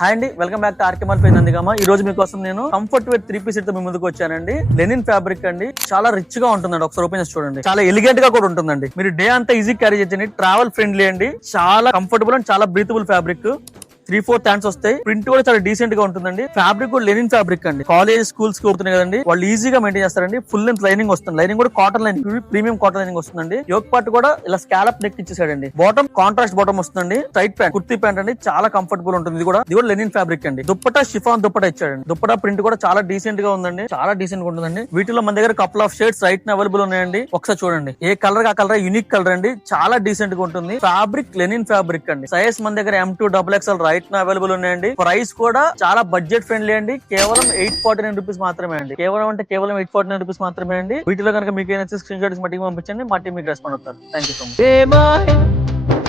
Hi అండి, welcome back to RK Mall fine Nandigama. ఈ రోజు మీకోసం నేను కంఫర్ట్ వేర్ 3 పీస్ తో మీ ముందుకు వచ్చానండి. లెనిన్ ఫ్యాబ్రిక్ అండి, చాలా రిచ్ గా ఉంటుందండి. ఒకసారి ఓపెన్ చేసి చూడండి. చాలా ఎలిగెంట్ గా కూడా ఉంటుందండి. మీరు డే అంతా ఈజీ క్యారీ చేయొచ్చండి. ట్రావెల్ ఫ్రెండ్లీ అండి, చాలా కంఫర్టబుల్ అండ్ చాలా బ్రీతబుల్ ఫ్యాబ్రిక్. 3-4 హ్యాండ్స్ వస్తాయి. ప్రింట్ కూడా చాలా డీసెంట్ గా ఉంటుందండి. ఫ్యాబ్రిక్ కూడా లెనిన్ ఫ్యాబ్రిక్ అండి. కాలేజ్ స్కూల్స్ కి అవుతున్నాయి కదండి, వాళ్ళు ఈజీగా మెయింటైన్ చేస్తారండి. ఫుల్ లెంత్ లైనింగ్ వస్తుంది. లైనింగ్ కూడా cotton lining, premium cotton lining వస్తుందండి. యోక్ పార్ట్ కూడా ఇలా స్కాలప్ నెక్ ఇచ్చేసాడండి. బాటమ్ కాంట్రాస్ట్ బాటమ్ వస్తుందండి. టైట్ ప్యాంట్, కుర్తీ ప్యాంట్ అండి, చాలా కంఫర్టబుల్ ఉంటుంది. ఇది కూడా లెనిన్ ఫ్యాబ్రిక్ అండి. దుప్పటా షిఫాన్ దుప్పటా ఇచ్చాడండి. దుప్పటా ప్రింట్ కూడా చాలా డీసెంట్ గా ఉందండి. చాలా డీసెంట్ గా ఉంటుందండి. వీటిలో మన దగ్గర couple of shades right available ఉన్నాయండి. ఒకసారి చూడండి. ఏ కలర్ ఆ కలర్ యూనిక్ కలర్ అండి. చాలా డీసెంట్ గా ఉంటుంది. ఫ్యాబ్రిక్ లెనిన్ ఫ్యాబ్రిక్ అండి. సైజ్ మన దగ్గర M2XXL రైట్ అవైలబుల్ ఉన్నాయండి. ప్రైస్ కూడా చాలా బడ్జెట్ ఫ్రెండ్లీ అండి. కేవలం 849 రూపీస్ మాత్రమే అండి. కేవలం 849 రూపీస్ మాత్రమే అండి. వీటిలో కనుక మీకు ఏదైనా స్క్రీన్ షాట్స్ మా టీం పంపించండి. మా టీం మీకు రెస్పాండ్ అవుతారు. Thank you so much.